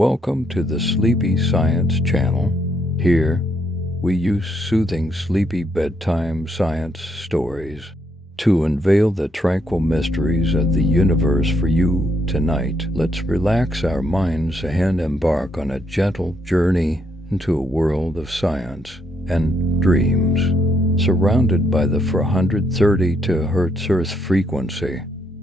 Welcome to the Sleepy Science Channel. Here, we use soothing sleepy bedtime science stories to unveil the tranquil mysteries of the universe for you tonight. Let's relax our minds and embark on a gentle journey into a world of science and dreams. Surrounded by the 432 Hz Earth frequency,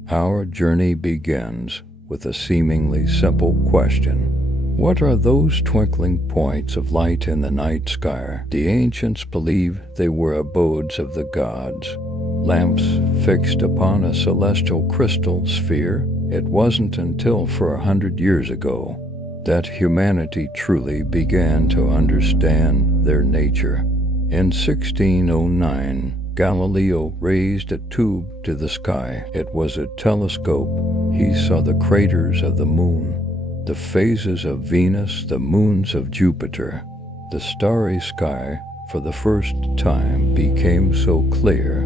our journey begins with a seemingly simple question. What are those twinkling points of light in the night sky? The ancients believed they were abodes of the gods, lamps fixed upon a celestial crystal sphere. It wasn't until 400 years ago that humanity truly began to understand their nature. In 1609, Galileo raised a tube to the sky. It was a telescope. He saw the craters of the moon, the phases of Venus, the moons of Jupiter. The starry sky, for the first time, became so clear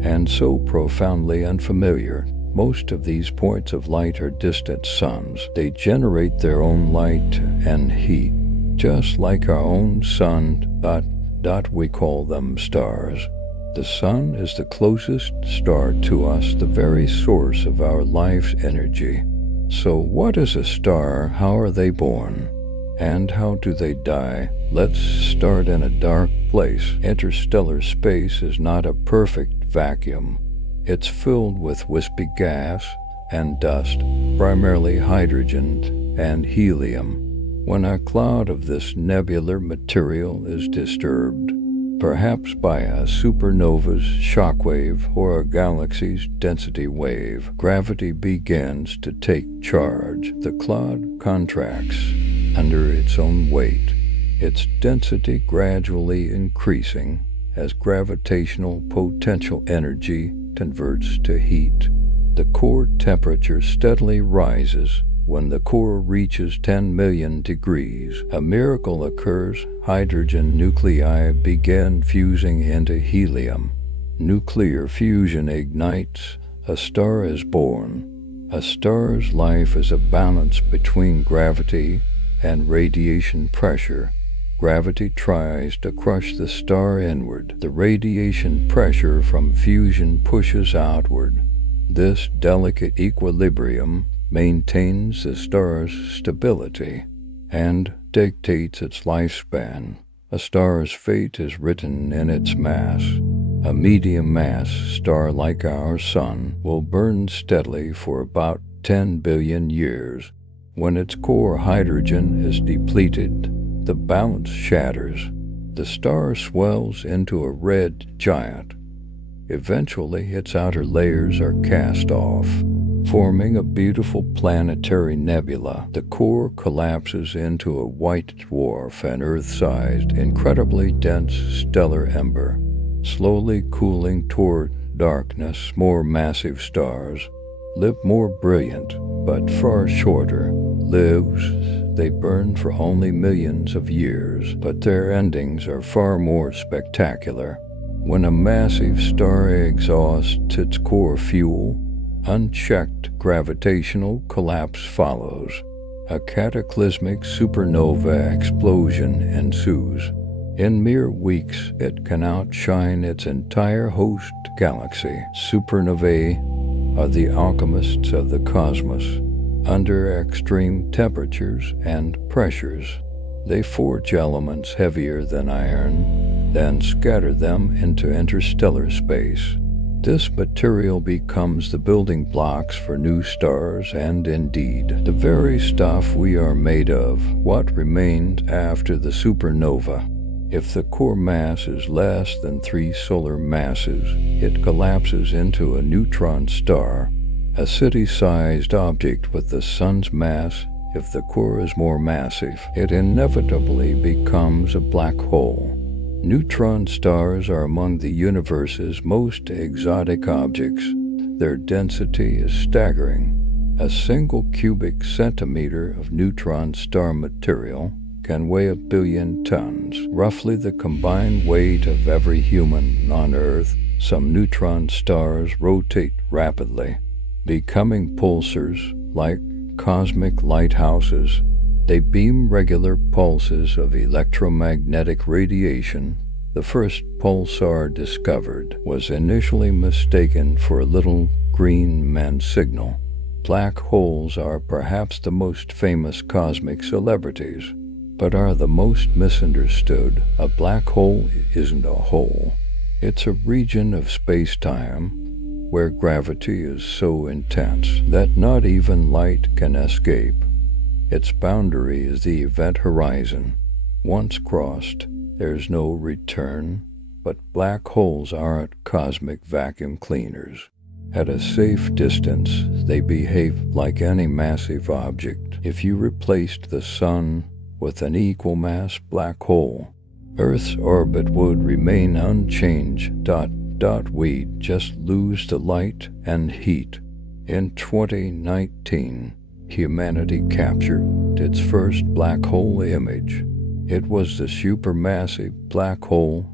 and so profoundly unfamiliar. Most of these points of light are distant suns. They generate their own light and heat, just like our own sun. We call them stars. The sun is the closest star to us, the very source of our life's energy. So what is a star? How are they born? And how do they die? Let's start in a dark place. Interstellar space is not a perfect vacuum. It's filled with wispy gas and dust, primarily hydrogen and helium. When a cloud of this nebular material is disturbed, perhaps by a supernova's shockwave or a galaxy's density wave, gravity begins to take charge. The cloud contracts under its own weight, its density gradually increasing as gravitational potential energy converts to heat. The core temperature steadily rises. When the core reaches 10 million degrees, a miracle occurs. Hydrogen nuclei begin fusing into helium. Nuclear fusion ignites. A star is born. A star's life is a balance between gravity and radiation pressure. Gravity tries to crush the star inward. The radiation pressure from fusion pushes outward. This delicate equilibrium maintains the star's stability and dictates its lifespan. A star's fate is written in its mass. A medium-mass star like our sun will burn steadily for about 10 billion years. When its core hydrogen is depleted, the balance shatters. The star swells into a red giant. Eventually, its outer layers are cast off, forming a beautiful planetary nebula. The core collapses into a white dwarf, an Earth-sized, incredibly dense stellar ember, slowly cooling toward darkness. More massive stars live more brilliant, but far shorter lives. They burn for only millions of years, but their endings are far more spectacular. When a massive star exhausts its core fuel, unchecked gravitational collapse follows. A cataclysmic supernova explosion ensues. In mere weeks, it can outshine its entire host galaxy. Supernovae are the alchemists of the cosmos. Under extreme temperatures and pressures, they forge elements heavier than iron, then scatter them into interstellar space. This material becomes the building blocks for new stars and, indeed, the very stuff we are made of. What remains after the supernova? If the core mass is less than 3 solar masses, it collapses into a neutron star, a city-sized object with the sun's mass. If the core is more massive, it inevitably becomes a black hole. Neutron stars are among the universe's most exotic objects. Their density is staggering. A single cubic centimeter of neutron star material can weigh 1 billion tons, roughly the combined weight of every human on Earth. Some neutron stars rotate rapidly, becoming pulsars like cosmic lighthouses. They beam regular pulses of electromagnetic radiation. The first pulsar discovered was initially mistaken for a little green man signal. Black holes are perhaps the most famous cosmic celebrities, but are the most misunderstood. A black hole isn't a hole. It's a region of space-time where gravity is so intense that not even light can escape. Its boundary is the event horizon. Once crossed, there's no return, but black holes aren't cosmic vacuum cleaners. At a safe distance, they behave like any massive object. If you replaced the sun with an equal mass black hole, Earth's orbit would remain unchanged. We'd just lose the light and heat. In 2019, humanity captured its first black hole image. It was the supermassive black hole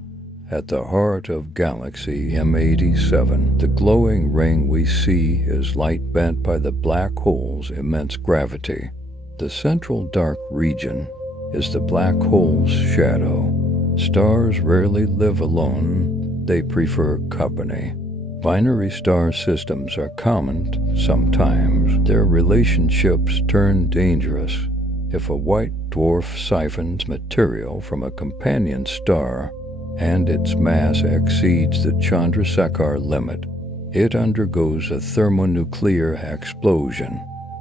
at the heart of galaxy M87. The glowing ring we see is light bent by the black hole's immense gravity. The central dark region is the black hole's shadow. Stars rarely live alone. They prefer company. Binary star systems are common. Sometimes their relationships turn dangerous. If a white dwarf siphons material from a companion star and its mass exceeds the Chandrasekhar limit, it undergoes a thermonuclear explosion,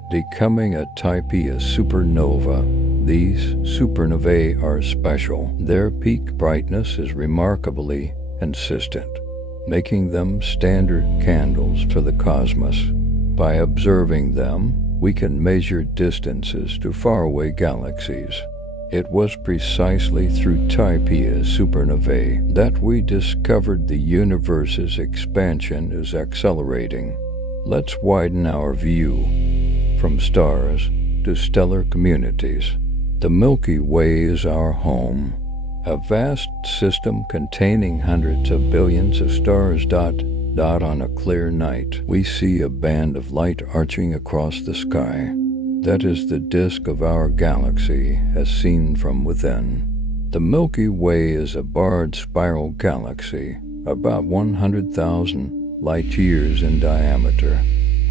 becoming a Type A supernova. These supernovae are special. Their peak brightness is remarkably consistent, making them standard candles to the cosmos. By observing them, we can measure distances to faraway galaxies. It was precisely through Type A supernovae that we discovered the universe's expansion is accelerating. Let's widen our view from stars to stellar communities. The Milky Way is our home, a vast system containing hundreds of billions of stars. On a clear night, we see a band of light arching across the sky. That is the disk of our galaxy as seen from within. The Milky Way is a barred spiral galaxy, about 100,000 light-years in diameter.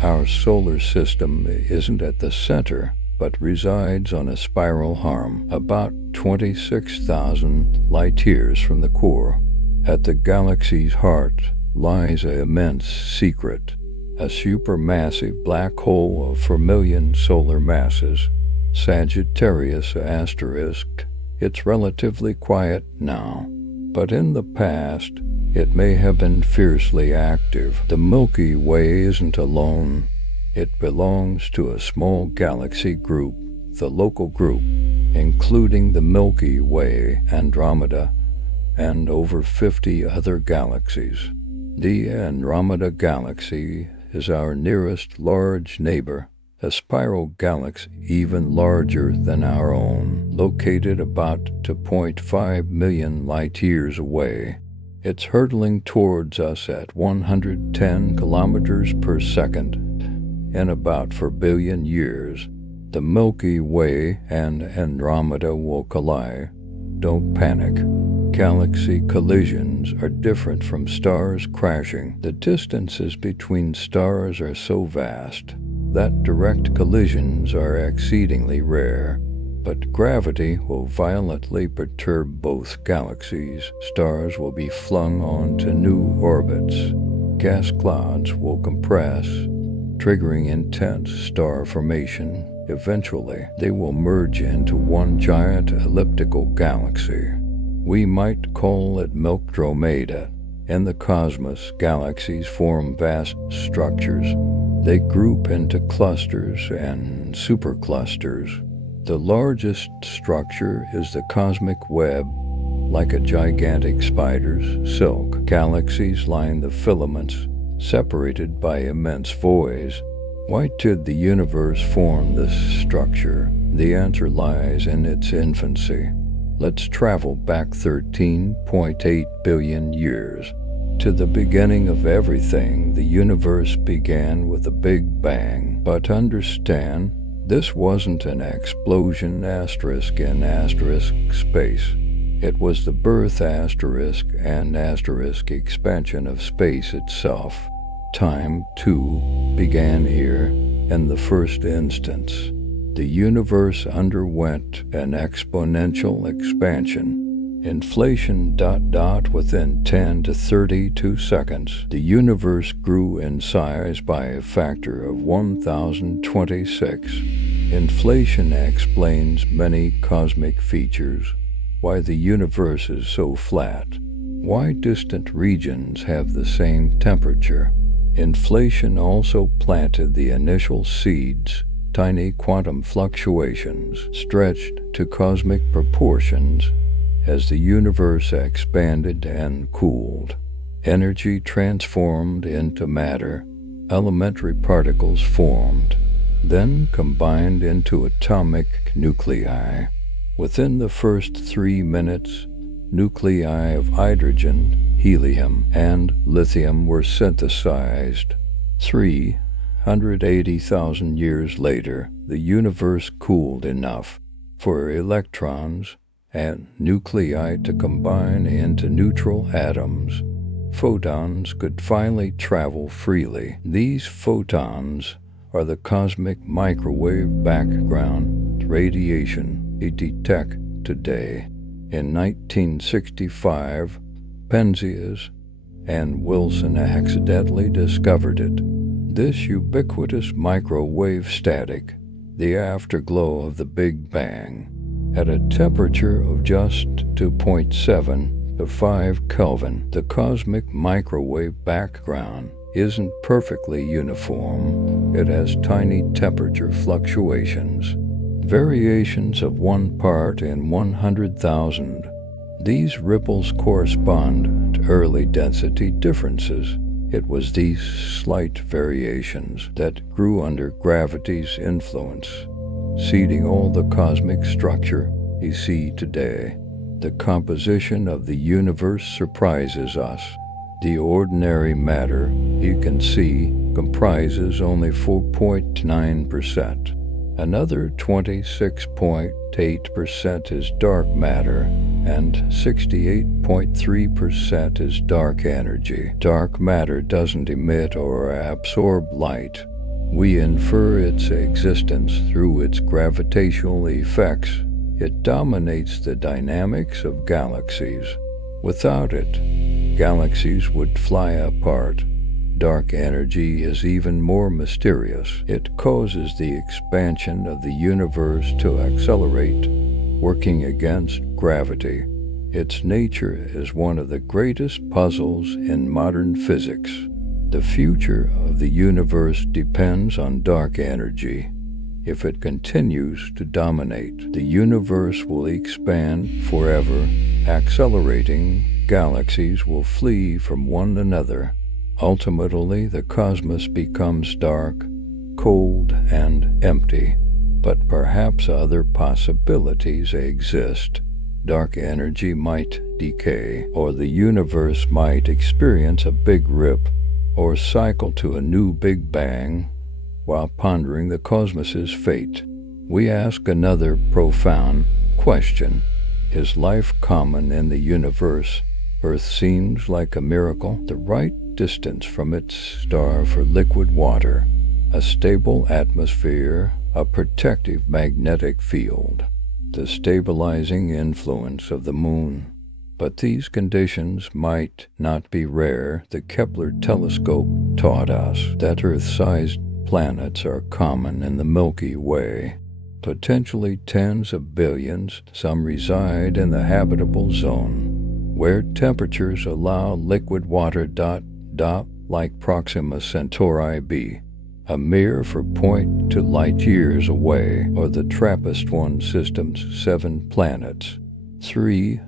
Our solar system isn't at the center, but resides on a spiral arm, about 26,000 light-years from the core. At the galaxy's heart lies an immense secret, a supermassive black hole of 4 million solar masses, Sagittarius asterisk. It's relatively quiet now, but in the past, it may have been fiercely active. The Milky Way isn't alone. It belongs to a small galaxy group, the Local Group, including the Milky Way, Andromeda, and over 50 other galaxies. The Andromeda Galaxy is our nearest large neighbor, a spiral galaxy even larger than our own, located about 2.5 million light-years away. It's hurtling towards us at 110 kilometers per second. In about 4 billion years, the Milky Way and Andromeda will collide. Don't panic. Galaxy collisions are different from stars crashing. The distances between stars are so vast that direct collisions are exceedingly rare, but gravity will violently perturb both galaxies. Stars will be flung onto new orbits. Gas clouds will compress, triggering intense star formation. Eventually, they will merge into one giant elliptical galaxy. We might call it Milkdromeda. In the cosmos, galaxies form vast structures. They group into clusters and superclusters. The largest structure is the cosmic web. Like a gigantic spider's silk, galaxies line the filaments, separated by immense voids. Why did the universe form this structure? The answer lies in its infancy. Let's travel back 13.8 billion years. To the beginning of everything, the universe began with a big bang. But understand, This wasn't an explosion asterisk in asterisk space. It was the birth asterisk and asterisk expansion of space itself. Time, too, began here in the first instance. The universe underwent an exponential expansion. Inflation ... within 10 to 32 seconds, the universe grew in size by a factor of 1026. Inflation explains many cosmic features. Why the universe is so flat. Why distant regions have the same temperature. Inflation also planted the initial seeds. Tiny quantum fluctuations stretched to cosmic proportions. As the universe expanded and cooled, energy transformed into matter. Elementary particles formed, then combined into atomic nuclei. Within the first 3 minutes, nuclei of hydrogen, helium, and lithium were synthesized. 380,000 years later, the universe cooled enough for electrons and nuclei to combine into neutral atoms. Photons could finally travel freely. These photons are the cosmic microwave background radiation we detect today. In 1965, Penzias and Wilson accidentally discovered it. This ubiquitous microwave static, the afterglow of the Big Bang, at a temperature of just 2.7 to 5 Kelvin, the cosmic microwave background isn't perfectly uniform. It has tiny temperature fluctuations, variations of 1 part in 100,000. These ripples correspond to early density differences. It was these slight variations that grew under gravity's influence, seeding all the cosmic structure we see today. The composition of the universe surprises us. The ordinary matter you can see comprises only 4.9%. Another 26.8% is dark matter, and 68.3% is dark energy. Dark matter doesn't emit or absorb light. We infer its existence through its gravitational effects. It dominates the dynamics of galaxies. Without it, galaxies would fly apart. Dark energy is even more mysterious. It causes the expansion of the universe to accelerate, working against gravity. Its nature is one of the greatest puzzles in modern physics. The future of the universe depends on dark energy. If it continues to dominate, the universe will expand forever. Accelerating galaxies will flee from one another. Ultimately, the cosmos becomes dark, cold, and empty. But perhaps other possibilities exist. Dark energy might decay, or the universe might experience a big rip, or cycle to a new Big Bang. While pondering the cosmos's fate, we ask another profound question. Is life common in the universe? Earth seems like a miracle, the right distance from its star for liquid water, a stable atmosphere, a protective magnetic field, the stabilizing influence of the moon. But these conditions might not be rare. The Kepler telescope taught us that Earth-sized planets are common in the Milky Way. Potentially tens of billions, some reside in the habitable zone, where temperatures allow liquid water ... like Proxima Centauri b, a mere 4.2 light-years away, or the TRAPPIST-1 system's 7 planets, 3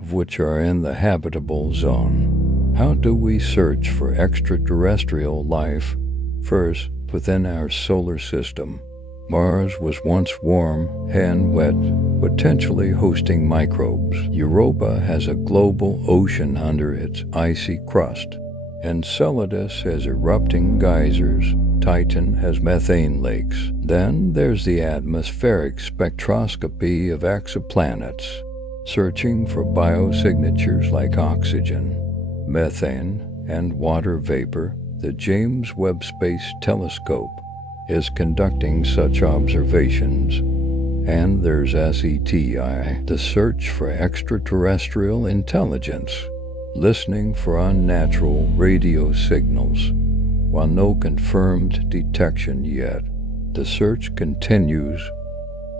of which are in the habitable zone. How do we search for extraterrestrial life? First, within our solar system, Mars was once warm and wet, potentially hosting microbes. Europa has a global ocean under its icy crust. Enceladus has erupting geysers, Titan has methane lakes. Then there's the atmospheric spectroscopy of exoplanets, searching for biosignatures like oxygen, methane, and water vapor. The James Webb Space Telescope is conducting such observations. And there's SETI, the search for extraterrestrial intelligence, listening for unnatural radio signals. While no confirmed detection yet, the search continues.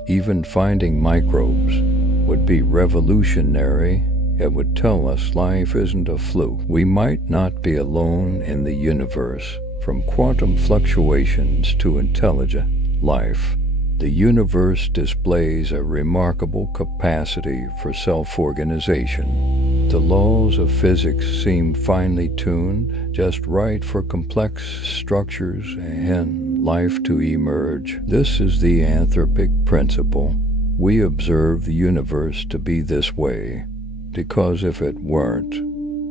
Even finding microbes would be revolutionary. It would tell us life isn't a fluke. We might not be alone in the universe. From quantum fluctuations to intelligent life, the universe displays a remarkable capacity for self-organization. The laws of physics seem finely tuned, just right for complex structures and life to emerge. This is the anthropic principle. We observe the universe to be this way, because if it weren't,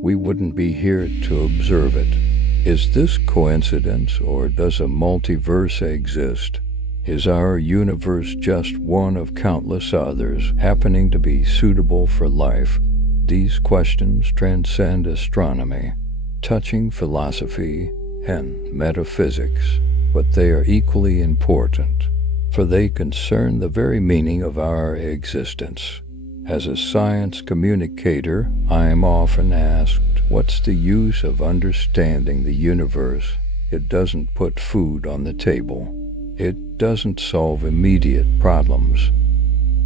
we wouldn't be here to observe it. Is this coincidence, or does a multiverse exist? Is our universe just one of countless others happening to be suitable for life? These questions transcend astronomy, touching philosophy and metaphysics, but they are equally important, for they concern the very meaning of our existence. As a science communicator, I am often asked, what's the use of understanding the universe? It doesn't put food on the table. It doesn't solve immediate problems,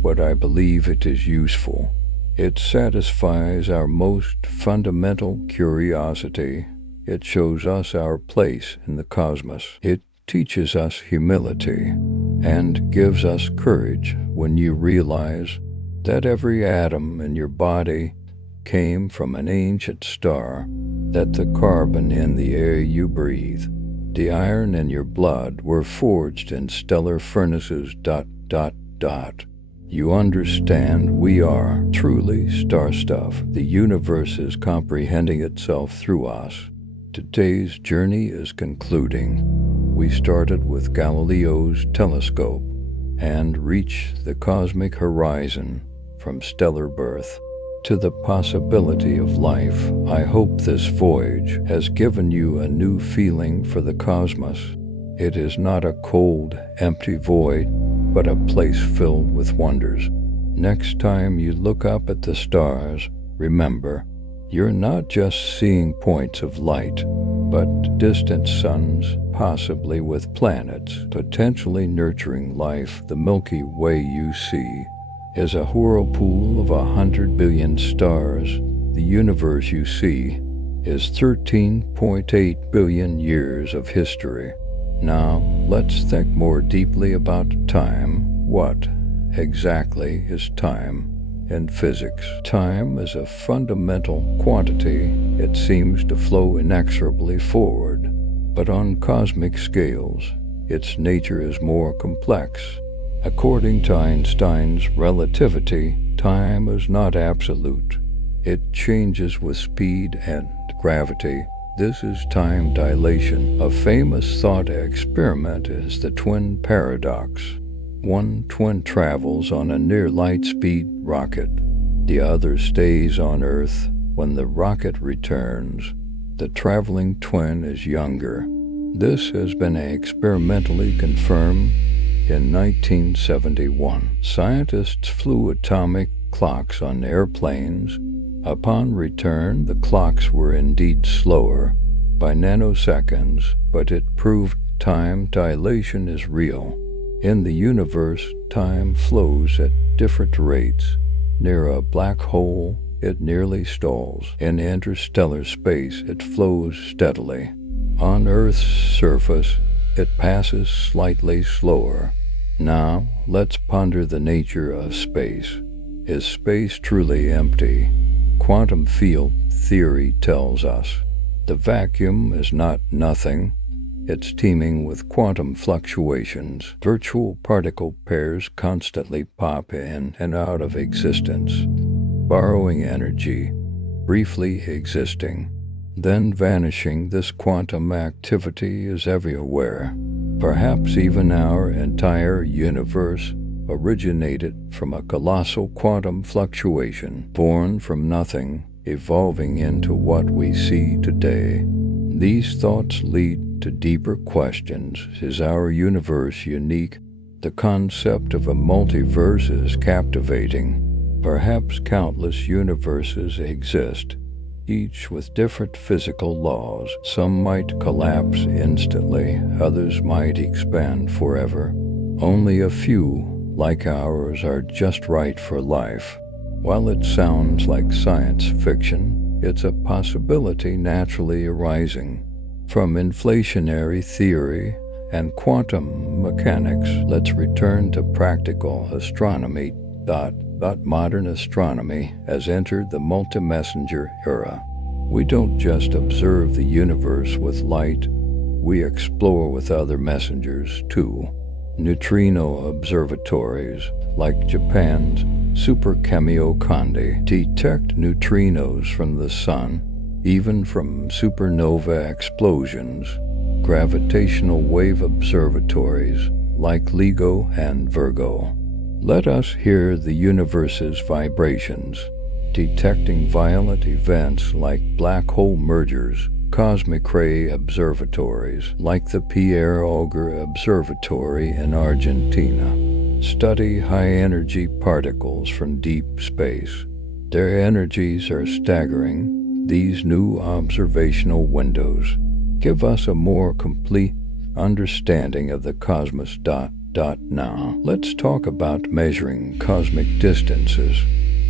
but I believe it is useful. It satisfies our most fundamental curiosity. It shows us our place in the cosmos. It teaches us humility and gives us courage when you realize that every atom in your body came from an ancient star, that the carbon in the air you breathe, the iron in your blood were forged in stellar furnaces. You understand we are truly star stuff. The universe is comprehending itself through us. Today's journey is concluding. We started with Galileo's telescope and reached the cosmic horizon. From stellar birth to the possibility of life. I hope this voyage has given you a new feeling for the cosmos. It is not a cold, empty void, but a place filled with wonders. Next time you look up at the stars, remember, you're not just seeing points of light, but distant suns, possibly with planets, potentially nurturing life. The Milky Way you see is a whirlpool of 100 billion stars. The universe you see is 13.8 billion years of history. Now, let's think more deeply about time. What exactly is time in physics? Time is a fundamental quantity. It seems to flow inexorably forward, but on cosmic scales, its nature is more complex. According to Einstein's relativity, time is not absolute. It changes with speed and gravity. This is time dilation. A famous thought experiment is the twin paradox. One twin travels on a near light-speed rocket. The other stays on Earth. When the rocket returns, the traveling twin is younger. This has been experimentally confirmed. In 1971, scientists flew atomic clocks on airplanes. Upon return, the clocks were indeed slower by nanoseconds, but it proved time dilation is real. In the universe, time flows at different rates. Near a black hole, it nearly stalls. In interstellar space, it flows steadily. On Earth's surface, it passes slightly slower. Now, let's ponder the nature of space. Is space truly empty? Quantum field theory tells us the vacuum is not nothing. It's teeming with quantum fluctuations. Virtual particle pairs constantly pop in and out of existence, borrowing energy, briefly existing, then vanishing. This quantum activity is everywhere. Perhaps even our entire universe originated from a colossal quantum fluctuation, born from nothing, evolving into what we see today. These thoughts lead to deeper questions. Is our universe unique? The concept of a multiverse is captivating. Perhaps countless universes exist, each with different physical laws. Some might collapse instantly, others might expand forever. Only a few, like ours, are just right for life. While it sounds like science fiction, it's a possibility naturally arising from inflationary theory and quantum mechanics. Let's return to practical astronomy. Modern astronomy has entered the multi-messenger era. We don't just observe the universe with light, we explore with other messengers too. Neutrino observatories, like Japan's Super Kamiokande, detect neutrinos from the sun, even from supernova explosions. Gravitational wave observatories, like LIGO and Virgo, let us hear the universe's vibrations, detecting violent events like black hole mergers. Cosmic ray observatories, like the Pierre Auger Observatory in Argentina, study high-energy particles from deep space. Their energies are staggering. These new observational windows give us a more complete understanding of the cosmos. Now, let's talk about measuring cosmic distances,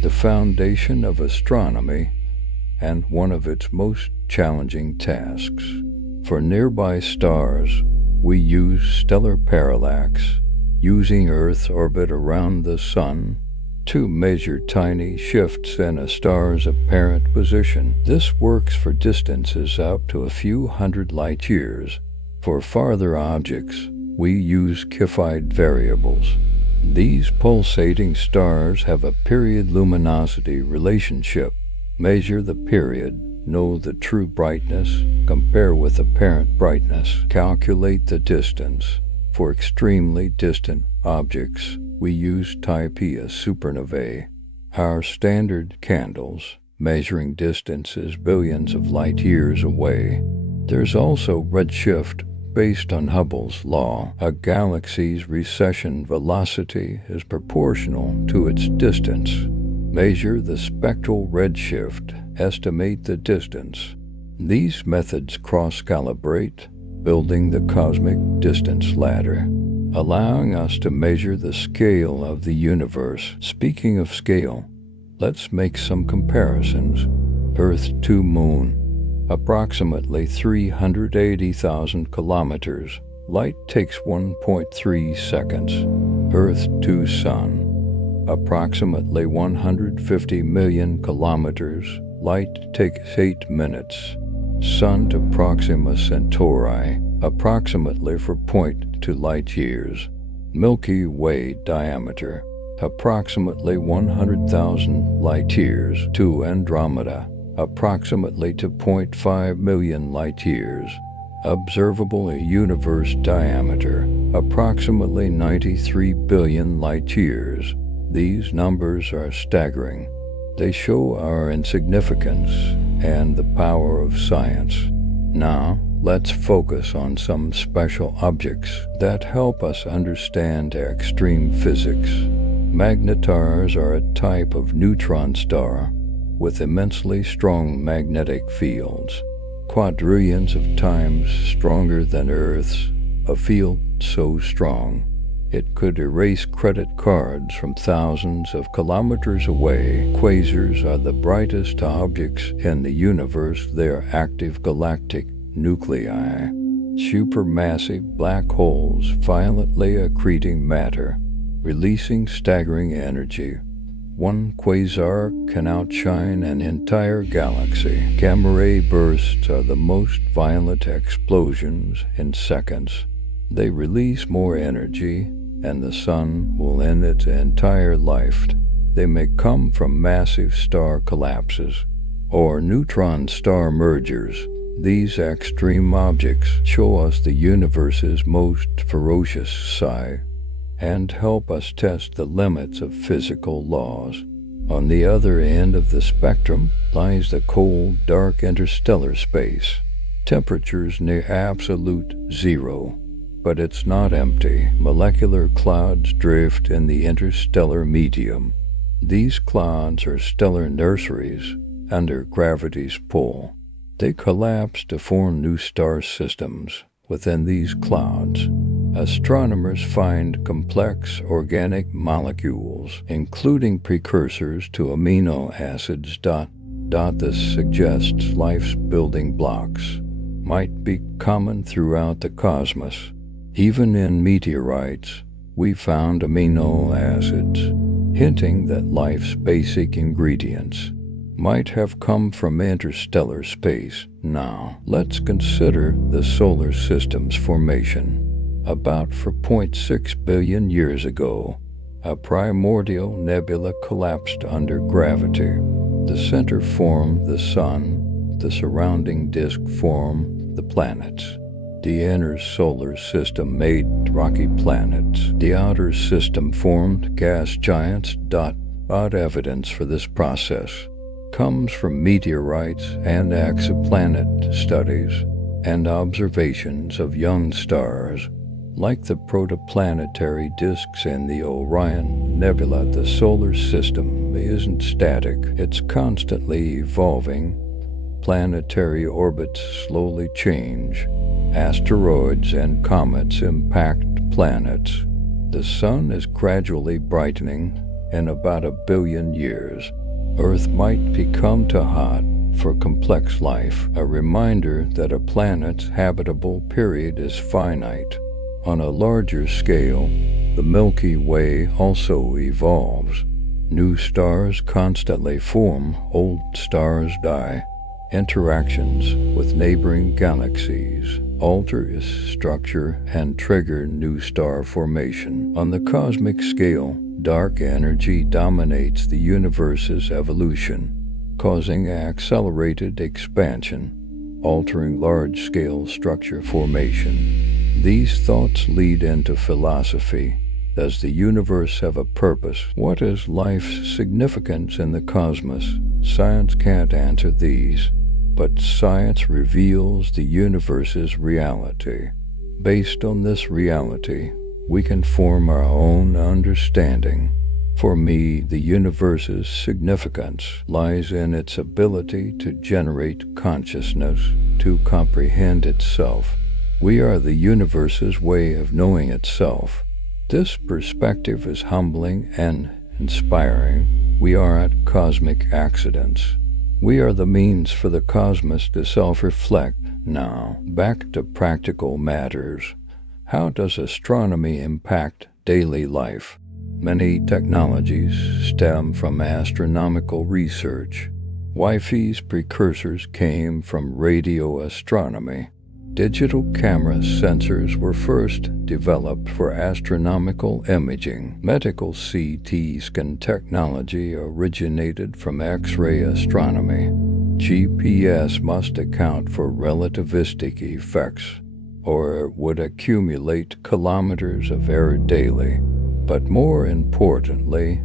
the foundation of astronomy and one of its most challenging tasks. For nearby stars, we use stellar parallax, using Earth's orbit around the Sun to measure tiny shifts in a star's apparent position. This works for distances up to a few hundred light years. For farther objects, we use Cepheid variables. These pulsating stars have a period luminosity relationship. Measure the period, know the true brightness, compare with apparent brightness, calculate the distance. For extremely distant objects, we use Type Ia supernovae. Our standard candles, measuring distances billions of light years away. There's also redshift, based on Hubble's law. A galaxy's recession velocity is proportional to its distance. Measure the spectral redshift, estimate the distance. These methods cross-calibrate, building the cosmic distance ladder, allowing us to measure the scale of the universe. Speaking of scale, let's make some comparisons. Earth to Moon, approximately 380,000 kilometers. Light takes 1.3 seconds. Earth to Sun, approximately 150 million kilometers. Light takes 8 minutes. Sun to Proxima Centauri, approximately 4.2 light years. Milky Way diameter, approximately 100,000 light years. To Andromeda, approximately 2.5 million light years. Observable universe diameter, approximately 93 billion light years. These numbers are staggering. They show our insignificance and the power of science. Now, let's focus on some special objects that help us understand extreme physics. Magnetars are a type of neutron star with immensely strong magnetic fields, quadrillions of times stronger than Earth's, a field so strong it could erase credit cards from thousands of kilometers away. Quasars are the brightest objects in the universe. They are active galactic nuclei, supermassive black holes violently accreting matter, releasing staggering energy. One quasar can outshine an entire galaxy. Gamma ray bursts are the most violent explosions in seconds. They release more energy, and the sun will end its entire life. They may come from massive star collapses, or neutron star mergers. These extreme objects show us the universe's most ferocious side and help us test the limits of physical laws. On the other end of the spectrum lies the cold, dark interstellar space. Temperatures near absolute zero. But it's not empty. Molecular clouds drift in the interstellar medium. These clouds are stellar nurseries under gravity's pull. They collapse to form new star systems. Within these clouds, astronomers find complex organic molecules, including precursors to amino acids. This suggests life's building blocks might be common throughout the cosmos. Even in meteorites, we found amino acids, hinting that life's basic ingredients might have come from interstellar space. Now, let's consider the solar system's formation. About 4.6 billion years ago, a primordial nebula collapsed under gravity. The center formed the sun, the surrounding disk formed the planets. The inner solar system made rocky planets. The outer system formed gas giants. Odd evidence for this process comes from meteorites and exoplanet studies and observations of young stars. Like the protoplanetary disks in the Orion Nebula, the solar system isn't static. It's constantly evolving. Planetary orbits slowly change. Asteroids and comets impact planets. The sun is gradually brightening. In about 1 billion years, Earth might become too hot for complex life, a reminder that a planet's habitable period is finite. On a larger scale, the Milky Way also evolves. New stars constantly form, old stars die. Interactions with neighboring galaxies alter its structure and trigger new star formation. On the cosmic scale, dark energy dominates the universe's evolution, causing accelerated expansion, altering large-scale structure formation. These thoughts lead into philosophy. Does the universe have a purpose? What is life's significance in the cosmos? Science can't answer these, but science reveals the universe's reality. Based on this reality, we can form our own understanding. For me, the universe's significance lies in its ability to generate consciousness, to comprehend itself. We are the universe's way of knowing itself. This perspective is humbling and inspiring. We aren't cosmic accidents. We are the means for the cosmos to self-reflect. Now, back to practical matters. How does astronomy impact daily life? Many technologies stem from astronomical research. Wi-Fi's precursors came from radio astronomy. Digital camera sensors were first developed for astronomical imaging. Medical CT scan technology originated from X-ray astronomy. GPS must account for relativistic effects, or it would accumulate kilometers of air daily. But more importantly,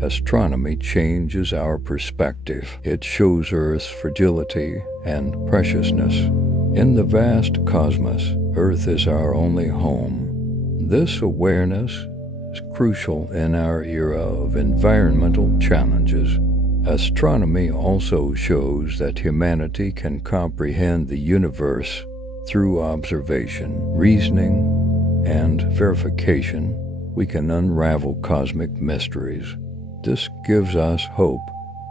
astronomy changes our perspective. It shows Earth's fragility and preciousness. In the vast cosmos, Earth is our only home. This awareness is crucial in our era of environmental challenges. Astronomy also shows that humanity can comprehend the universe through observation, reasoning, and verification. We can unravel cosmic mysteries. This gives us hope.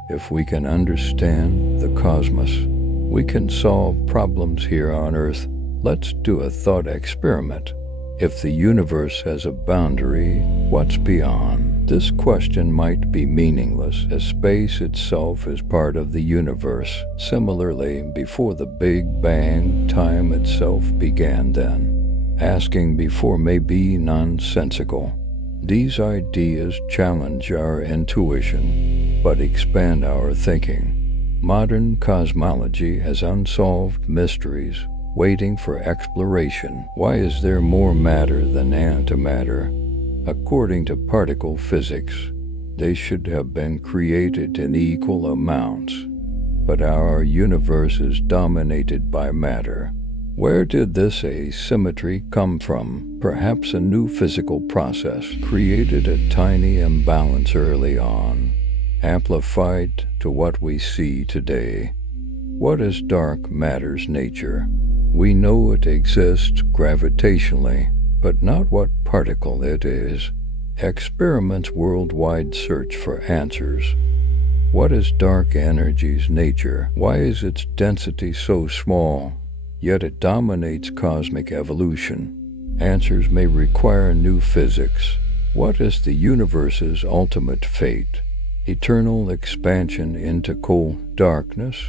If we can understand the cosmos, we can solve problems here on Earth. Let's do a thought experiment. If the universe has a boundary, what's beyond? This question might be meaningless, as space itself is part of the universe. Similarly, before the Big Bang, time itself began then. Asking before may be nonsensical. These ideas challenge our intuition, but expand our thinking. Modern cosmology has unsolved mysteries waiting for exploration. Why is there more matter than antimatter? According to particle physics, they should have been created in equal amounts, but our universe is dominated by matter. Where did this asymmetry come from? Perhaps a new physical process created a tiny imbalance early on, amplified to what we see today. What is dark matter's nature? We know it exists gravitationally, but not what particle it is. Experiments worldwide search for answers. What is dark energy's nature? Why is its density so small, yet it dominates cosmic evolution? Answers may require new physics. What is the universe's ultimate fate? Eternal expansion into cold darkness?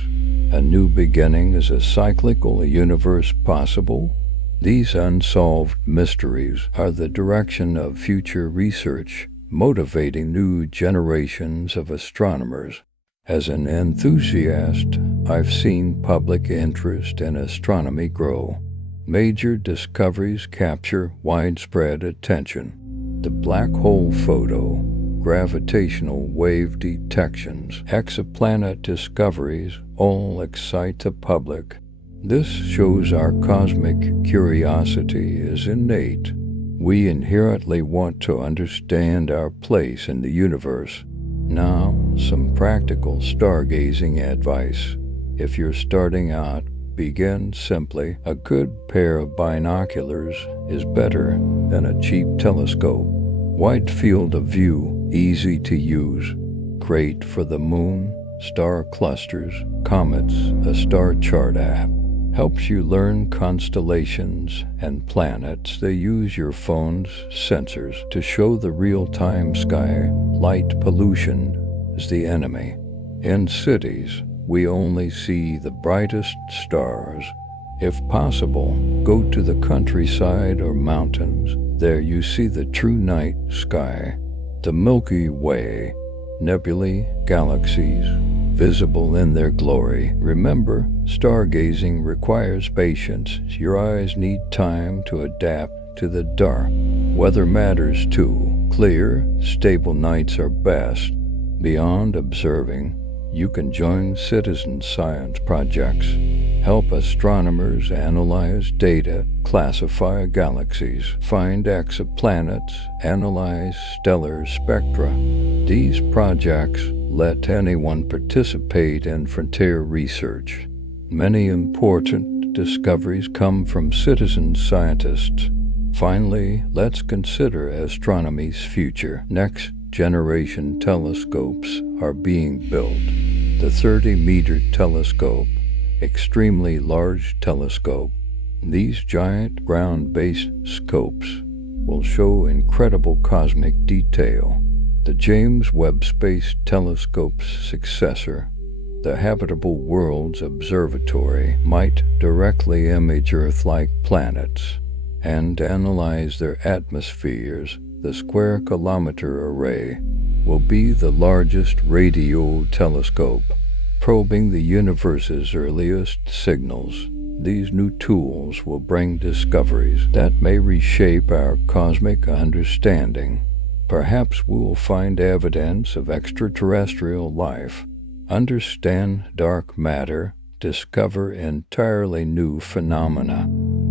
A new beginning? Is a cyclical universe possible? These unsolved mysteries are the direction of future research, motivating new generations of astronomers. As an enthusiast, I've seen public interest in astronomy grow. Major discoveries capture widespread attention. The black hole photo, gravitational wave detections, exoplanet discoveries all excite the public. This shows our cosmic curiosity is innate. We inherently want to understand our place in the universe. Now, some practical stargazing advice. If you're starting out, begin simply. A good pair of binoculars is better than a cheap telescope. Wide field of view, easy to use, great for the moon, star clusters, comets. A star chart app helps you learn constellations and planets. They use your phone's sensors to show the real-time sky. Light pollution is the enemy. In cities, we only see the brightest stars. If possible, go to the countryside or mountains. There you see the true night sky, the Milky Way, nebulae, galaxies, visible in their glory. Remember, stargazing requires patience. Your eyes need time to adapt to the dark. Weather matters too. Clear, stable nights are best. Beyond observing, you can join citizen science projects. Help astronomers analyze data, classify galaxies, find exoplanets, analyze stellar spectra. These projects let anyone participate in frontier research. Many important discoveries come from citizen scientists. Finally, let's consider astronomy's future. Next generation telescopes are being built. The 30-meter telescope, extremely large telescope. These giant ground-based scopes will show incredible cosmic detail. The James Webb Space Telescope's successor, the Habitable Worlds Observatory, might directly image Earth-like planets and analyze their atmospheres. The Square Kilometer Array will be the largest radio telescope, probing the universe's earliest signals. These new tools will bring discoveries that may reshape our cosmic understanding. Perhaps we will find evidence of extraterrestrial life, understand dark matter, discover entirely new phenomena.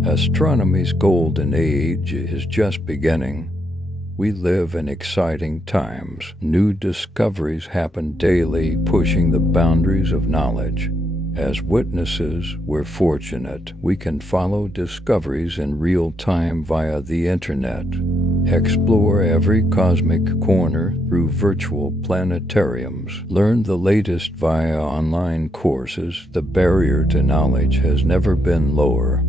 Astronomy's golden age is just beginning. We live in exciting times. New discoveries happen daily, pushing the boundaries of knowledge. As witnesses, we're fortunate. We can follow discoveries in real time via the internet. Explore every cosmic corner through virtual planetariums. Learn the latest via online courses. The barrier to knowledge has never been lower.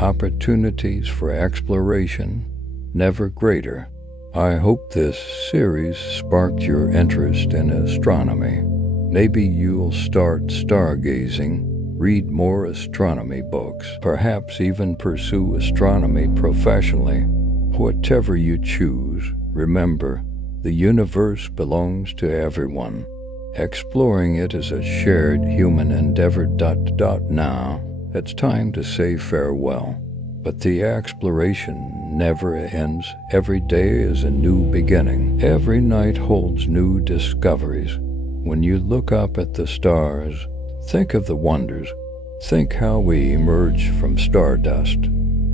Opportunities for exploration never greater. I hope this series sparked your interest in astronomy. Maybe you'll start stargazing, read more astronomy books, perhaps even pursue astronomy professionally. Whatever you choose, remember, the universe belongs to everyone, Exploring it is a shared human endeavor. Now, it's time to say farewell. But the exploration never ends. Every day is a new beginning. Every night holds new discoveries. When you look up at the stars, think of the wonders. Think how we emerged from stardust,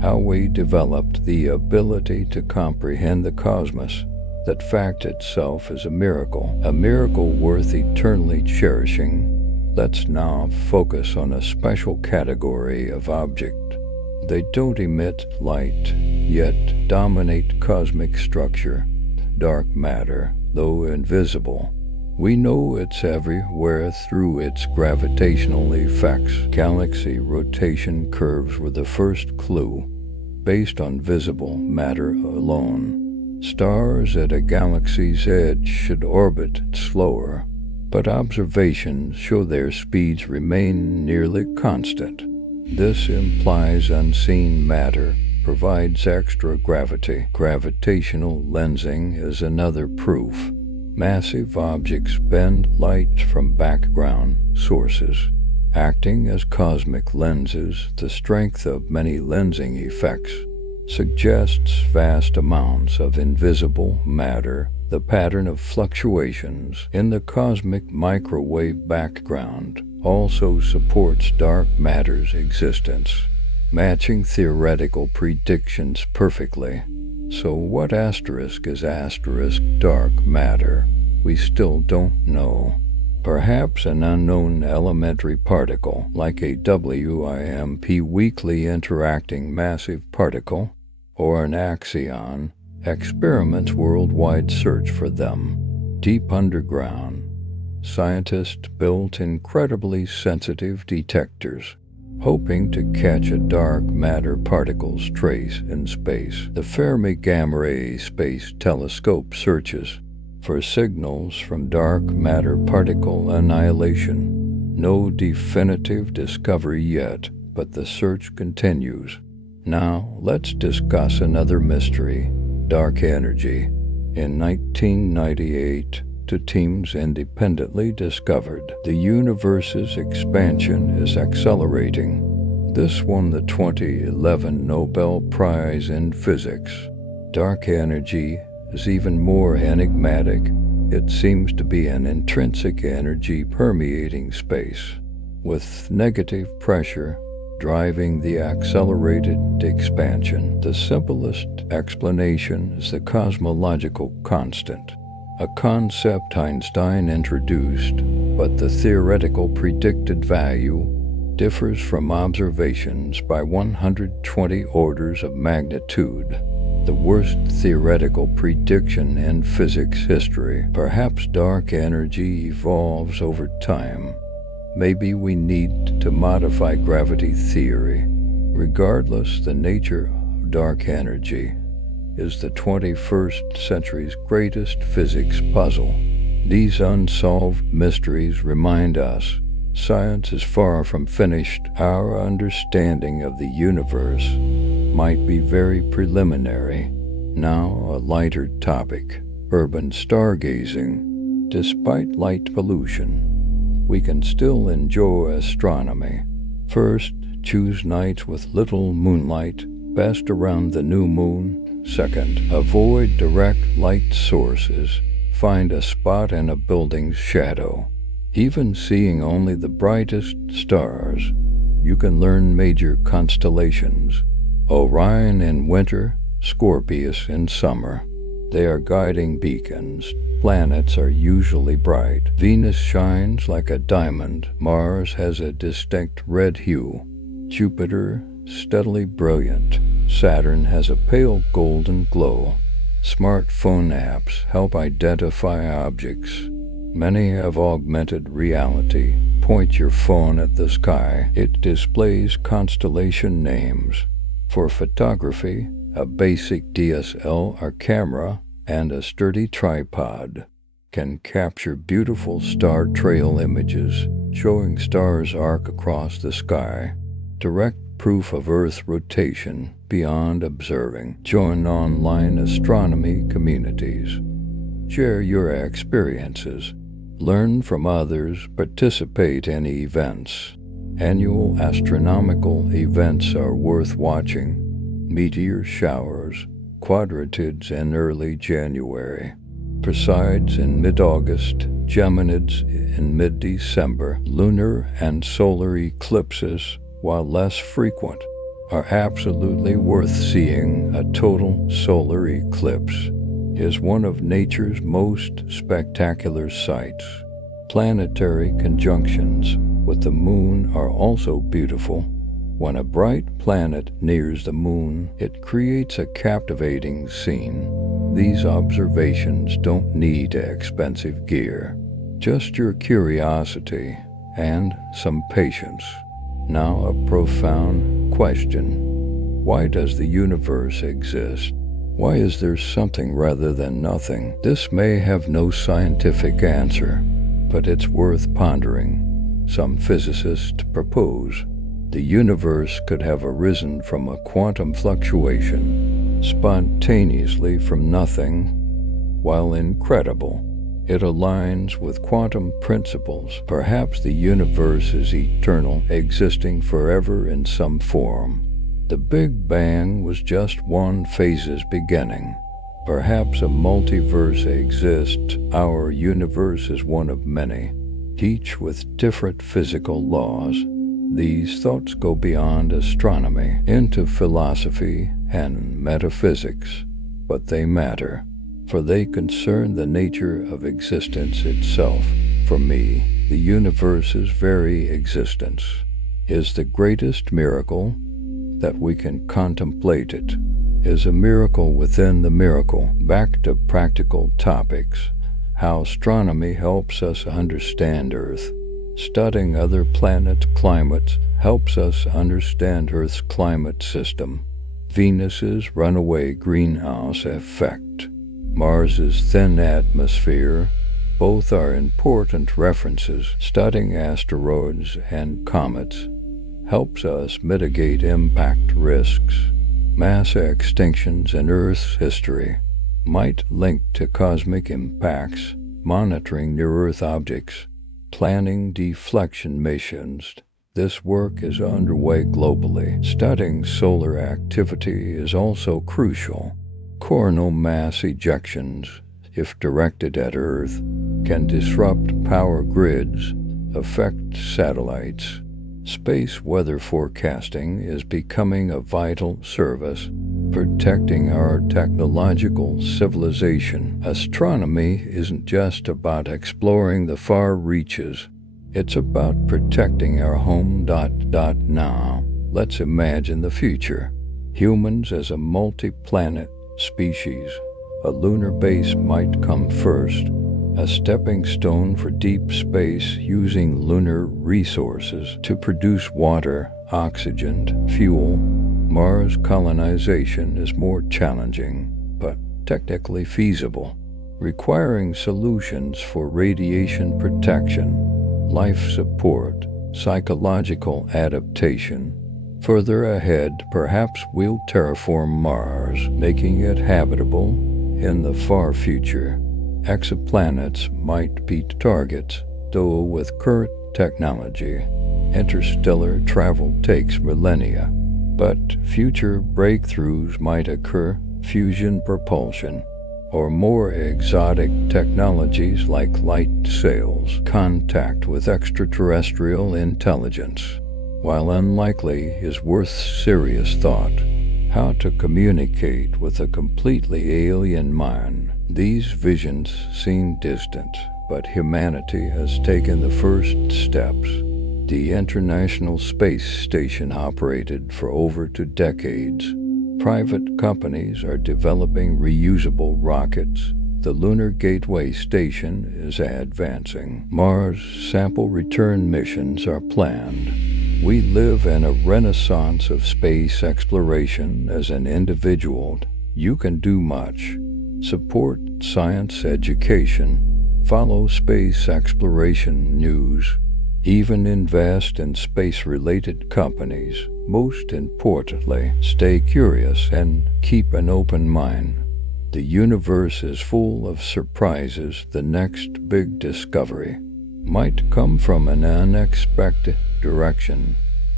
how we developed the ability to comprehend the cosmos. That fact itself is a miracle worth eternally cherishing. Let's now focus on a special category of object. They don't emit light, yet dominate cosmic structure. Dark matter, though invisible. We know it's everywhere through its gravitational effects. Galaxy rotation curves were the first clue, based on visible matter alone. Stars at a galaxy's edge should orbit slower, but observations show their speeds remain nearly constant. This implies unseen matter provides extra gravity. Gravitational lensing is another proof. Massive objects bend light from background sources, acting as cosmic lenses. The strength of many lensing effects suggests vast amounts of invisible matter. The pattern of fluctuations in the cosmic microwave background also supports dark matter's existence, matching theoretical predictions perfectly. So what asterisk is dark matter? We still don't know. Perhaps an unknown elementary particle, like a WIMP weakly interacting massive particle, or an axion. Experiments worldwide search for them. Deep underground, scientists built incredibly sensitive detectors, hoping to catch a dark matter particle's trace in space. The Fermi Gamma Ray Space Telescope searches for signals from dark matter particle annihilation. No definitive discovery yet, but the search continues. Now, let's discuss another mystery, dark energy. In 1998, two teams independently discovered the universe's expansion is accelerating. This won the 2011 Nobel Prize in Physics. Dark energy is even more enigmatic. It seems to be an intrinsic energy permeating space, with negative pressure driving the accelerated expansion. The simplest explanation is the cosmological constant, a concept Einstein introduced, but the theoretical predicted value differs from observations by 120 orders of magnitude. The worst theoretical prediction in physics history. Perhaps dark energy evolves over time. Maybe we need to modify gravity theory. Regardless, the nature of dark energy is the 21st century's greatest physics puzzle. These unsolved mysteries remind us science is far from finished. Our understanding of the universe might be very preliminary. Now, a lighter topic, urban stargazing. Despite light pollution, we can still enjoy astronomy. First, choose nights with little moonlight, best around the new moon. Second, avoid direct light sources. Find a spot in a building's shadow. Even seeing only the brightest stars, you can learn major constellations. Orion in winter, Scorpius in summer. They are guiding beacons. Planets are usually bright. Venus shines like a diamond. Mars has a distinct red hue. Jupiter, steadily brilliant. Saturn has a pale golden glow. Smartphone apps help identify objects. Many have augmented reality. Point your phone at the sky. It displays constellation names. For photography, a basic DSLR camera and a sturdy tripod can capture beautiful star trail images showing stars arc across the sky. Direct proof of Earth's rotation beyond observing. Join online astronomy communities. Share your experiences. Learn from others, participate in events. Annual astronomical events are worth watching. Meteor showers, quadratids in early January, Perseids in mid-August, Geminids in mid-December. Lunar and solar eclipses, while less frequent, are absolutely worth seeing. A total solar eclipse is one of nature's most spectacular sights. Planetary conjunctions with the moon are also beautiful. When a bright planet nears the moon, it creates a captivating scene. These observations don't need expensive gear, just your curiosity and some patience. Now a profound question. Why does the universe exist? Why is there something rather than nothing? This may have no scientific answer, but it's worth pondering. Some physicists propose the universe could have arisen from a quantum fluctuation, spontaneously from nothing. While incredible, it aligns with quantum principles. Perhaps the universe is eternal, existing forever in some form. The Big Bang was just one phase's beginning. Perhaps a multiverse exists. Our universe is one of many, each with different physical laws. These thoughts go beyond astronomy into philosophy and metaphysics, but they matter, for they concern the nature of existence itself. For me, the universe's very existence is the greatest miracle that we can contemplate. It is a miracle within the miracle. Back to practical topics. How astronomy helps us understand Earth. Studying other planets' climates helps us understand Earth's climate system. Venus's runaway greenhouse effect, Mars's thin atmosphere, both are important references. Studying asteroids and comets helps us mitigate impact risks. Mass extinctions in Earth's history might link to cosmic impacts. Monitoring near-Earth objects, planning deflection missions. This work is underway globally. Studying solar activity is also crucial. Coronal mass ejections, if directed at Earth, can disrupt power grids, affect satellites. Space weather forecasting is becoming a vital service, protecting our technological civilization. Astronomy isn't just about exploring the far reaches. It's about protecting our home. Now, let's imagine the future. Humans as a multi-planet species. A lunar base might come first, a stepping stone for deep space, using lunar resources to produce water, oxygen, fuel. Mars colonization is more challenging, but technically feasible, requiring solutions for radiation protection, life support, psychological adaptation. Further ahead, perhaps we'll terraform Mars, making it habitable in the far future. Exoplanets might be targets, though with current technology, interstellar travel takes millennia. But future breakthroughs might occur, fusion propulsion, or more exotic technologies like light sails, contact with extraterrestrial intelligence. While unlikely, is worth serious thought. How to communicate with a completely alien mind. These visions seem distant, but humanity has taken the first steps. The International Space Station operated for over 2 decades. Private companies are developing reusable rockets. The Lunar Gateway Station is advancing. Mars sample return missions are planned. We live in a renaissance of space exploration. As an individual, you can do much. Support science education. Follow space exploration news. Even invest in space-related companies. Most importantly, stay curious and keep an open mind. The universe is full of surprises. The next big discovery might come from an unexpected direction.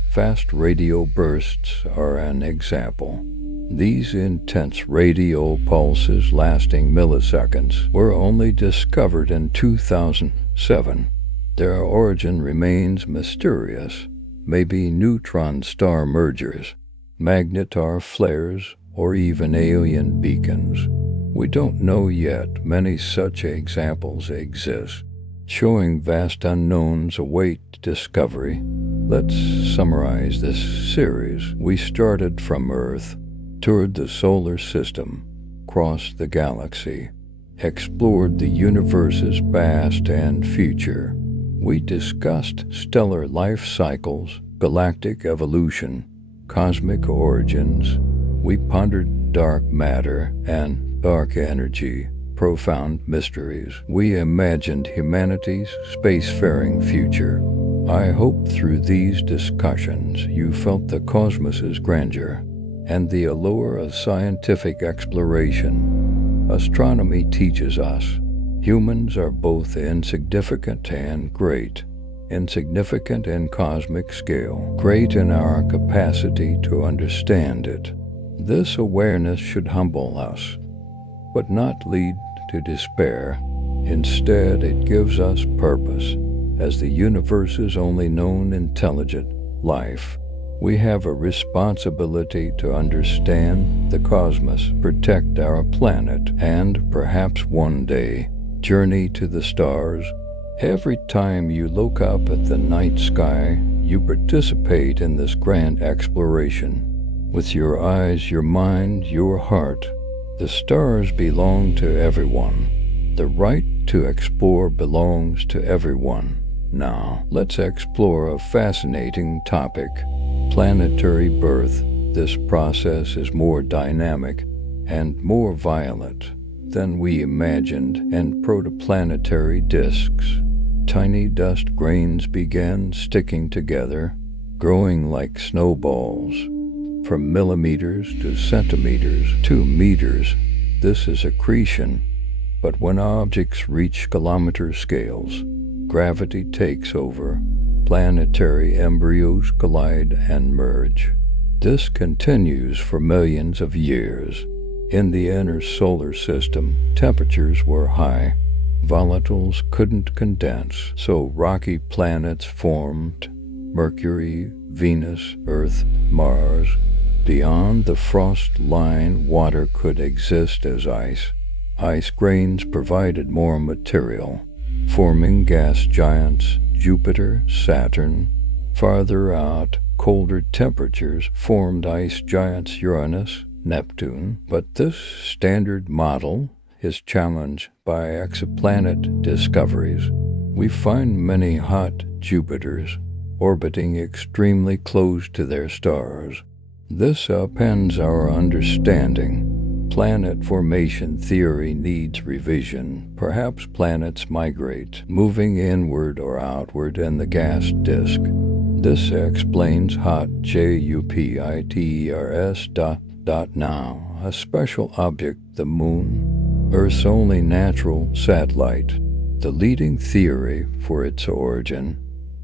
Fast radio bursts are an example. These intense radio pulses lasting milliseconds were only discovered in 2007. Their origin remains mysterious. Maybe neutron star mergers, magnetar flares, or even alien beacons. We don't know yet. Many such examples exist, showing vast unknowns await discovery. Let's summarize this series. We started from Earth, toured the solar system, crossed the galaxy, explored the universe's past and future. We discussed stellar life cycles, galactic evolution, cosmic origins. We pondered dark matter and dark energy, profound mysteries. We imagined humanity's spacefaring future. I hope through these discussions you felt the cosmos's grandeur and the allure of scientific exploration. Astronomy teaches us humans are both insignificant and great. Insignificant in cosmic scale, great in our capacity to understand it. This awareness should humble us, but not lead to despair. Instead, it gives us purpose. As the universe's only known intelligent life, we have a responsibility to understand the cosmos, protect our planet, and perhaps one day journey to the stars. Every time you look up at the night sky, you participate in this grand exploration. With your eyes, your mind, your heart. The stars belong to everyone. The right to explore belongs to everyone. Now, let's explore a fascinating topic: planetary birth. This process is more dynamic and more violent than we imagined. And protoplanetary disks, tiny dust grains began sticking together, growing like snowballs, from millimeters to centimeters to meters. This is accretion. But when objects reach kilometer scales, gravity takes over. Planetary embryos collide and merge. This continues for millions of years. In the inner solar system, temperatures were high. Volatiles couldn't condense, so rocky planets formed: Mercury, Venus, Earth, Mars. Beyond the frost line, water could exist as ice. Ice grains provided more material, forming gas giants: Jupiter, Saturn. Farther out, colder temperatures formed ice giants: Uranus, Neptune. But this standard model is challenged by exoplanet discoveries. We find many hot Jupiters orbiting extremely close to their stars. This upends our understanding. Planet formation theory needs revision. Perhaps planets migrate, moving inward or outward in the gas disk. This explains hot Jupiters. Now, a special object, the Moon, Earth's only natural satellite. The leading theory for its origin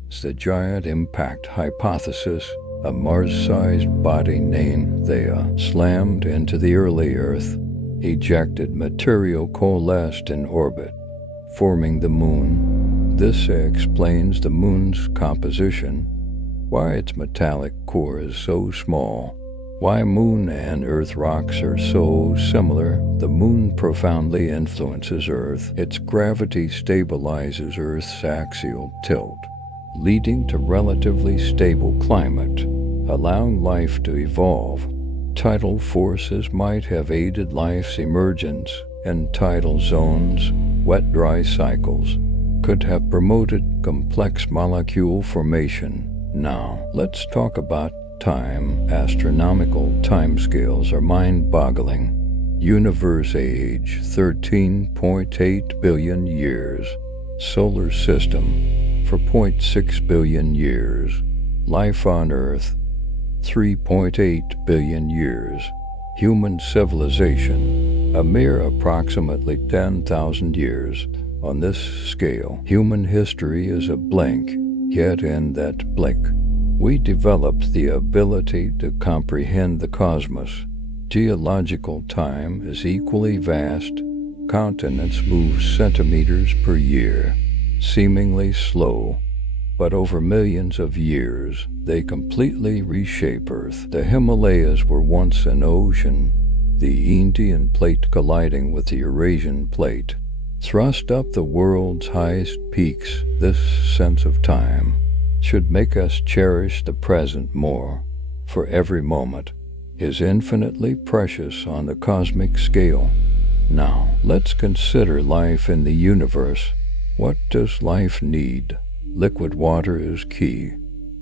is the giant impact hypothesis. A Mars-sized body named Theia slammed into the early Earth. Ejected material coalesced in orbit, forming the Moon. This explains the Moon's composition, why its metallic core is so small, why Moon and Earth rocks are so similar. The Moon profoundly influences Earth. Its gravity stabilizes Earth's axial tilt, leading to relatively stable climate, allowing life to evolve. Tidal forces might have aided life's emergence, and tidal zones, wet-dry cycles, could have promoted complex molecule formation. Now, let's talk about time. Astronomical timescales are mind-boggling. Universe age, 13.8 billion years. Solar system, 4.6 billion years. Life on Earth, 3.8 billion years. Human civilization, A mere approximately 10,000 years. On this scale, human history is a blink, yet in that blink, we developed the ability to comprehend the cosmos. Geological time is equally vast. Continents move centimeters per year, seemingly slow, but over millions of years, they completely reshape Earth. The Himalayas were once an ocean, the Indian plate colliding with the Eurasian plate thrust up the world's highest peaks. This sense of time should make us cherish the present more, for every moment is infinitely precious on the cosmic scale. Now, let's consider life in the universe. What does life need? Liquid water is key.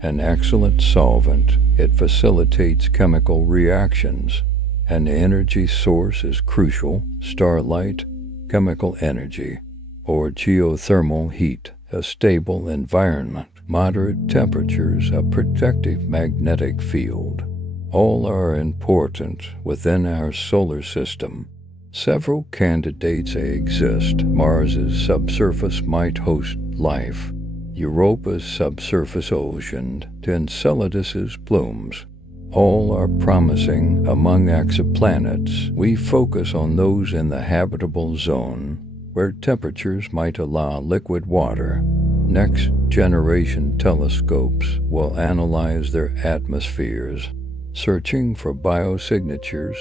An excellent solvent, it facilitates chemical reactions. An energy source is crucial. Starlight, chemical energy, or geothermal heat, a stable environment, moderate temperatures, a protective magnetic field. All are important within our solar system. Several candidates exist. Mars's subsurface might host life. Europa's subsurface ocean, to Enceladus's plumes. All are promising. Among exoplanets, we focus on those in the habitable zone, where temperatures might allow liquid water. Next-generation telescopes will analyze their atmospheres, searching for biosignatures,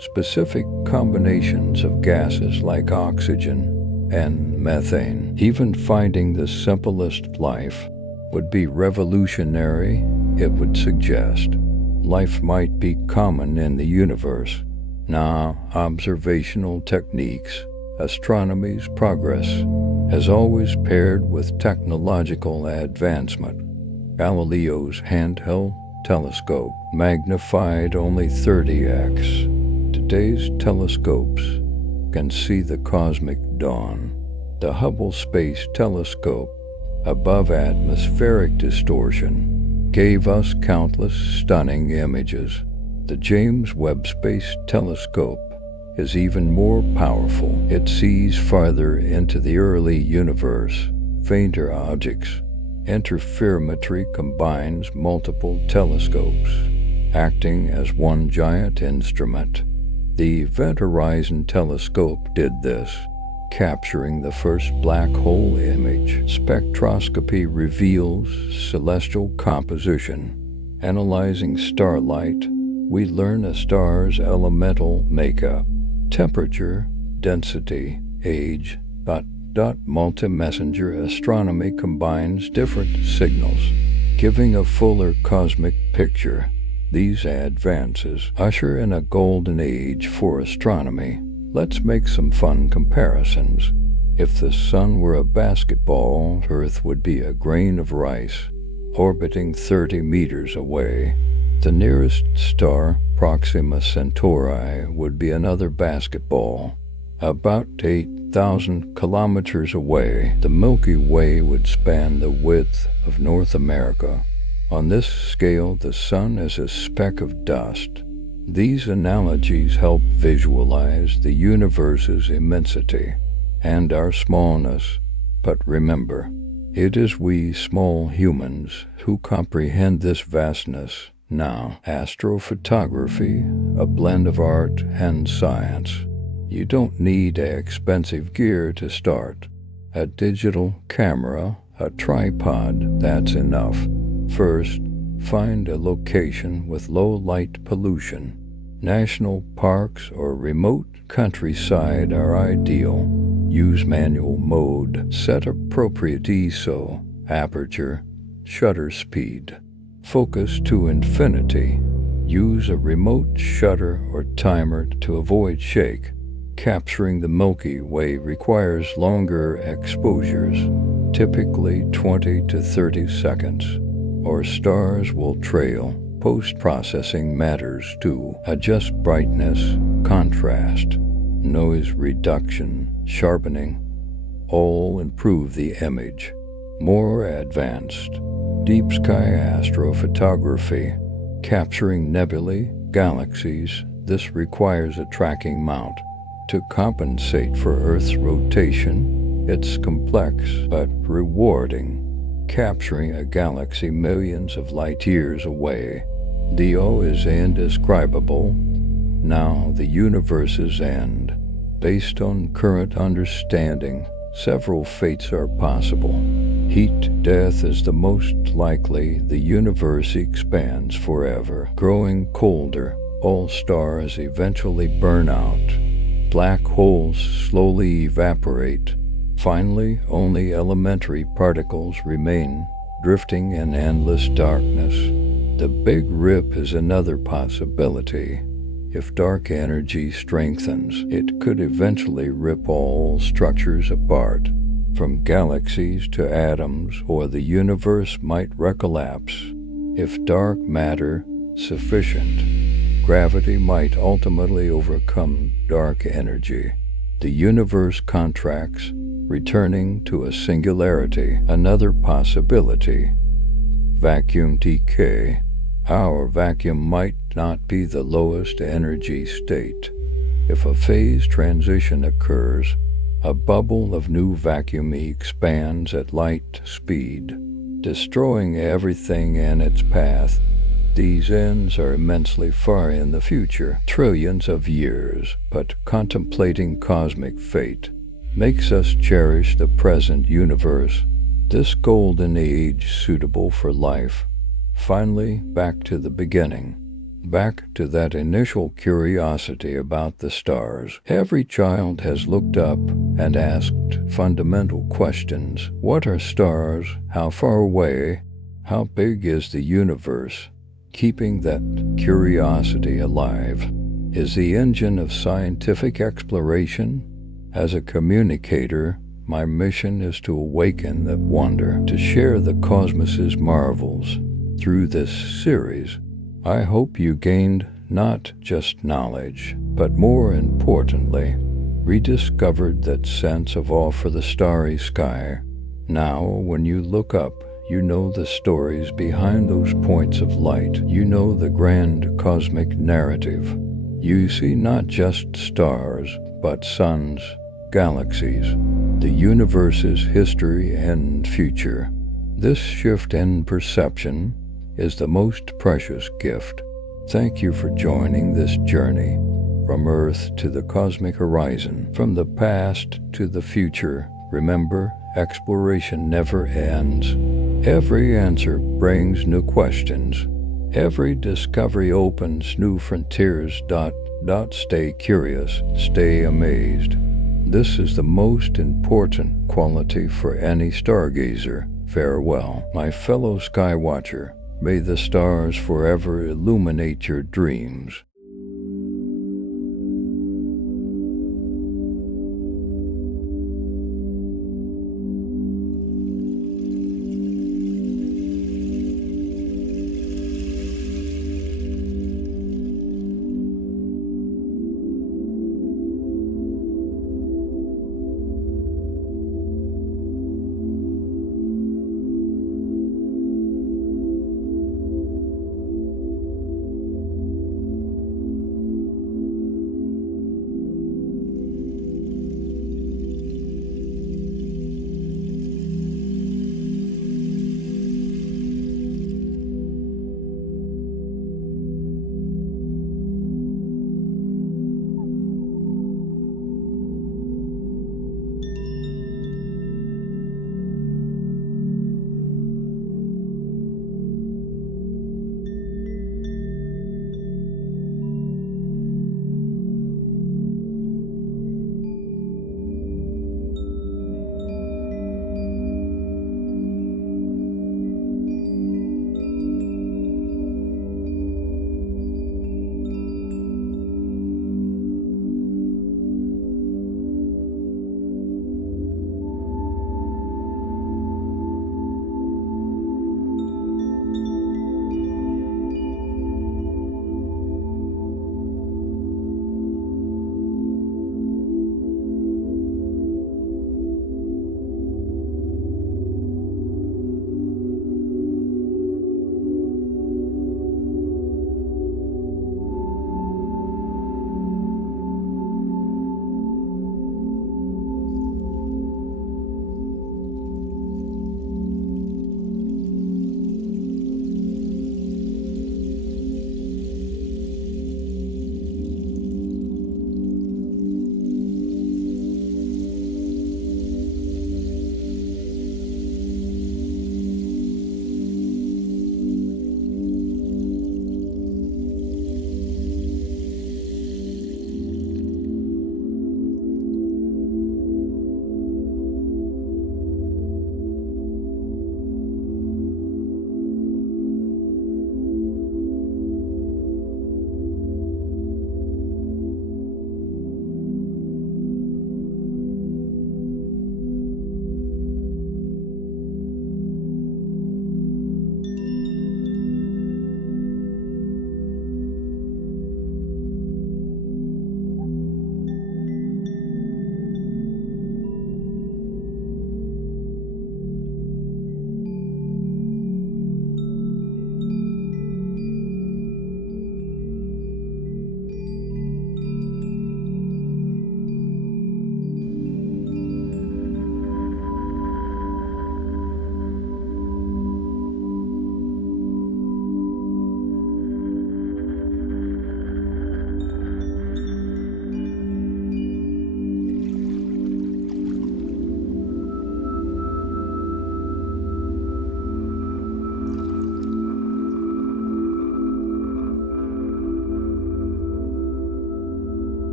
specific combinations of gases like oxygen and methane. Even finding the simplest life would be revolutionary. It would suggest life might be common in the universe. Now, observational techniques. Astronomy's progress has always paired with technological advancement. Galileo's handheld telescope magnified only 30x. Today's telescopes can see the cosmic dawn. The Hubble Space Telescope, above atmospheric distortion, gave us countless stunning images. The James Webb Space Telescope is even more powerful. It sees farther into the early universe, fainter objects. Interferometry combines multiple telescopes, acting as one giant instrument. The Event Horizon Telescope did this, capturing the first black hole image. Spectroscopy reveals celestial composition. Analyzing starlight, we learn a star's elemental makeup, temperature, density, age, multi-messenger astronomy combines different signals, giving a fuller cosmic picture. These advances usher in a golden age for astronomy. Let's make some fun comparisons. If the sun were a basketball, Earth would be a grain of rice, orbiting 30 meters away. The nearest star, Proxima Centauri, would be another basketball, about 8,000 kilometers away. The Milky Way would span the width of North America. On this scale, the sun is a speck of dust. These analogies help visualize the universe's immensity and our smallness. But remember, it is we small humans who comprehend this vastness. Now, astrophotography, a blend of art and science. You don't need expensive gear to start. A digital camera, a tripod, that's enough. First, find a location with low light pollution. National parks or remote countryside are ideal. Use manual mode. Set appropriate ISO, aperture, shutter speed. Focus to infinity. Use a remote shutter or timer to avoid shake. Capturing the Milky Way requires longer exposures, typically 20 to 30 seconds, or stars will trail. Post-processing matters too. Adjust brightness, contrast, noise reduction, sharpening. All improve the image. More advanced. Deep sky astrophotography, capturing nebulae, galaxies. This requires a tracking mount. to compensate for Earth's rotation. It's complex but rewarding, capturing a galaxy millions of light years away. The awe is indescribable. Now the universe's end. Based on current understanding, several fates are possible. Heat death is the most likely. The universe expands forever, growing colder. All stars eventually burn out. Black holes slowly evaporate. Finally, only elementary particles remain, drifting in endless darkness. The Big Rip is another possibility. If dark energy strengthens, it could eventually rip all structures apart, from galaxies to atoms, or the universe might recollapse. If dark matter sufficient, gravity might ultimately overcome dark energy. The universe contracts, returning to a singularity. Another possibility. Vacuum decay. Our vacuum might not be the lowest energy state. If a phase transition occurs, a bubble of new vacuum expands at light speed, destroying everything in its path. These ends are immensely far in the future, trillions of years, but contemplating cosmic fate makes us cherish the present universe, this golden age suitable for life. Finally, back to the beginning. Back to that initial curiosity about the stars. Every child has looked up and asked fundamental questions. What are stars? How far away? How big is the universe? Keeping that curiosity alive is the engine of scientific exploration. As a communicator, my mission is to awaken that wonder, to share the cosmos's marvels. Through this series, I hope you gained not just knowledge, but more importantly, rediscovered that sense of awe for the starry sky. Now, when you look up, you know the stories behind those points of light. You know the grand cosmic narrative. You see not just stars, but suns, galaxies, the universe's history and future. This shift in perception is the most precious gift. Thank you for joining this journey, from Earth to the cosmic horizon, from the past to the future. Remember, exploration never ends. Every answer brings new questions. Every discovery opens new frontiers. Stay curious, stay amazed. This is the most important quality for any stargazer. Farewell, my fellow skywatcher. May the stars forever illuminate your dreams.